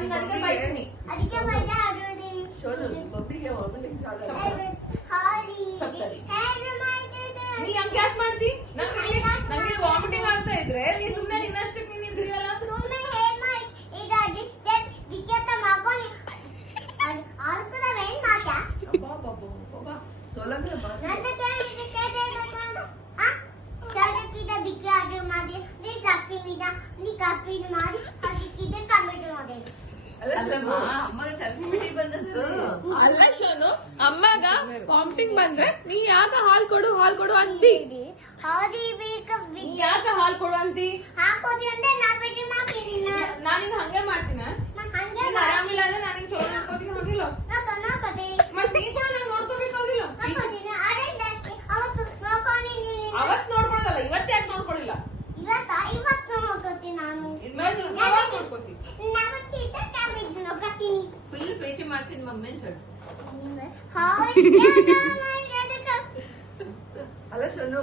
ನಾನು ಅದಕ್ಕೆ ಬೈತೀನಿ. ಅದಕ್ಕೆ ಮಜಾ ಆಡೋದು. ಶೋನು ಬಬ್ಬಿಗೆ ಹೋಗ್ಲಿಕ್ಕೆ ಸಾಲ ಹಾರಿ ಸತ್ತರಿ. ಹೇಗೆ ಮಾಡ್ತಿದ್ದೆ? ನೀ ಹಂಗೆ ಯಾಕೆ ಮಾಡ್ತಿ? ನಂಗೆ ವಾಮಿಟಿಂಗ್ ಆಗ್ತಾ ಇದ್ರೆ ನೀ ಸುಮ್ಮನೆ ನಿನ್ನಷ್ಟಕ್ಕೆ ನೀನ್ ಇರ್ತೀಯಲ್ಲ. ಸುಮ್ಮನೆ ಹೇಗ್ ಮಾಡಿ ಈಗ ಡಿಸ್ಟೆನ್ಸ್ ವಿಕೆಟ್ ಮಾಡ್ಕೊಂಡು ಅನ್ಕದ ವೇನ್ ಮಾತಾ ಬಾಬಾ ಸೋಲಂದ್ರೆ ಬಾ ನನ್ನ ಕೇಳಿದ ಕೇಳಿದ ಆ ಚಾಟಕಿದ ಬಿಕ್ಕಿ ಆರ್ಡರ್ ಮಾಡಿ ನೀ ಕಾಪಿ ವಿದ ನೀ ಕಾಪಿ ಮಾಡಿ ಅದಕ್ಕಿದೆ ಕಮೆಂಟ್ ಮಾಡಿ ಅಲ್ಲಮ್ಮ ಅಮ್ಮಗೆ ಸರ್ಟಿಫಿಕೇಟ್ ಬಂದದ್ದು. ಅಲ್ಲ ಶೋನು, ಅಮ್ಮಗ ವಾಮಿಟಿಂಗ್ ಬಂದ್ರೆ ನೀ ಯಾಕ ಹಾಲ್ ಕೊಡು ಅಂತಿ. ಹೌದಿ ಬೇಕ ನೀ ಯಾಕೆ ಹಾಲು ಕೊಡು ಅಂತಿ? ಹಾಕೋದಿ ಅಂದ್ರೆ ನಾ ಬಿಟ್ಟು ಮಾಡ್ತೀನಿ ನಾನೀಗ ಹಂಗೆ ಮಾಡ್ತೀನ. ಹಂಗೆ ನೀನ್ ಆರಾಮಿಲ್ಲ ಅಂದ್ರೆ ನಾನೀಗ ಚಲೋ ನೋಡ್ಕೋತೀನಿ ಹೋಗಿಲ್ಲ. ನೋಡ್ಕೊಡಿ ಮತ್ ನೀ ಕೂಡ ನಂಗೆ ನೋಡ್ಕೋಬೇಕಾಗಿಲ್ಲ. ನೋಡ್ಕೊತೀನಿ ಅರೆ ಅವತ್ತು ನೋಡ್ಕೊಂಡು ಅವತ್ ನೋಡ್ಕೊಳ್ಳೋದಲ್ಲ, ಇವತ್ತು ಯಾಕೆ ನೋಡ್ಕೊಳ್ಳಿಲ್ಲ? ಇವತ್ತು ನೋಡ್ಕೊತೀನಿ ನಾನು ಇನ್ಮೇಲೆ ನೀನ್ ಯಾವಾಗ ನೋಡ್ಕೋತಿ? ನಾವತ್ತಿದ್ದ ಕ್ಯಾಬೇಜ್ ನೋಡ್ಕೊತೀನಿ ಫುಲ್ ಪ್ರೀತಿ ಮಾಡ್ತೀನಿ ಮಮ್ಮಿ ಅಂತ ಹೇಳಿ. ಅಲ್ಲ ಶೋನು